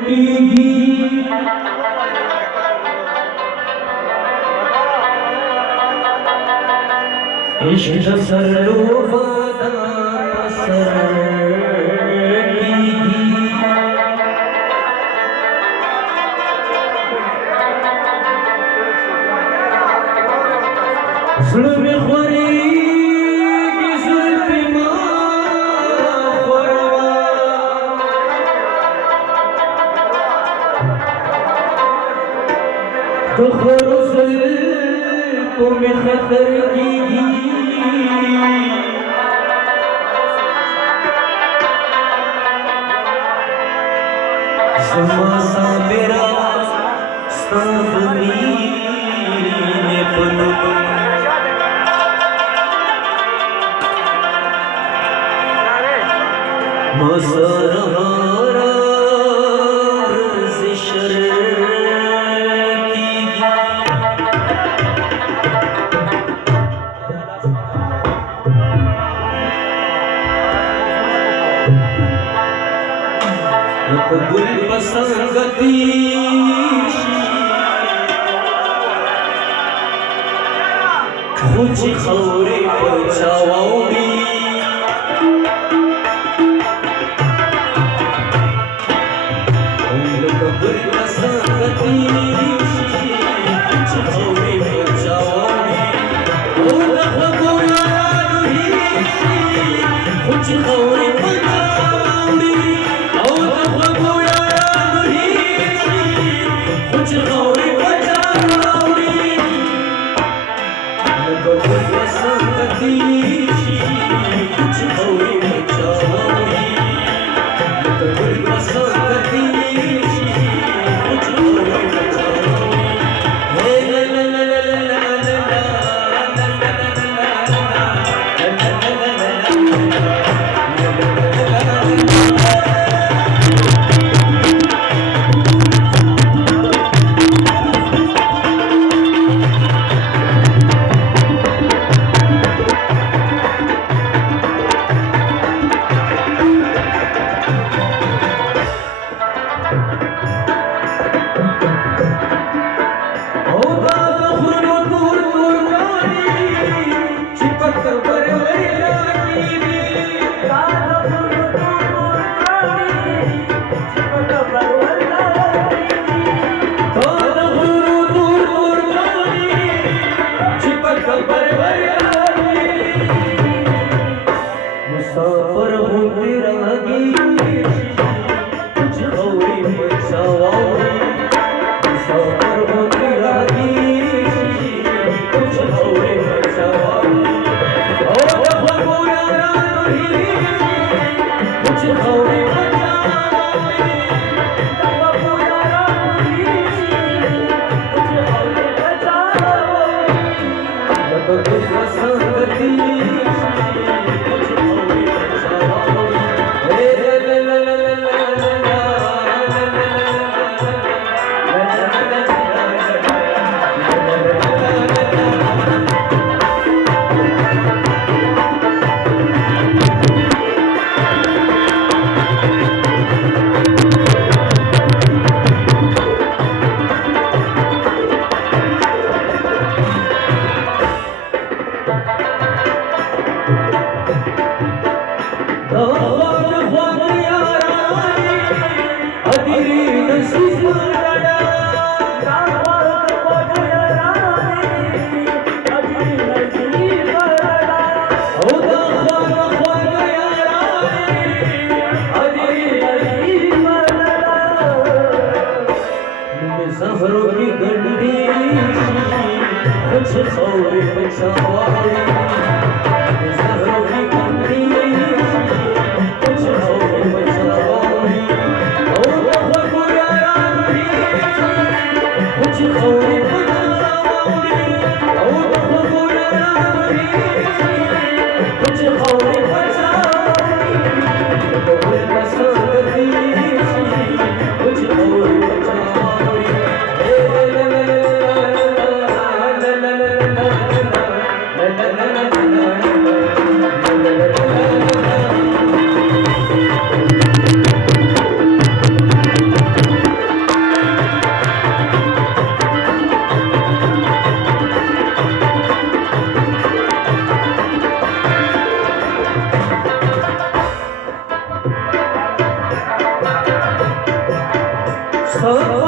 की इश्क सरलोबादा सर की जुल्म ख्वारी की जुल्फ़ी तो खरुसल में खतर की समासा मेरा सावनी ने बनो मसरहारा जिशर की गुल बसंगती कुछ खौरे पहुंचाओगी गुल बसंगती कुछ खौरे पहुंचाओगी कुछ खौरे मुसाफिर हूँ तेरा गीत कुछ खौरे पहुंचाओगी मुसाफिर हूँ तेरा गीत कुछ खौरे पहुंचाओगी कुछ खौरे ज़हरों की गंडी कुछ खौरे पहुंचाओगी ज़हरों की गंडी कुछ खौरे पहुंचाओगी कुछ खौरे पहुंचाओगी कुछ खौरे पहुंचाओगी कुछ खौरे पहुंचाओगी सब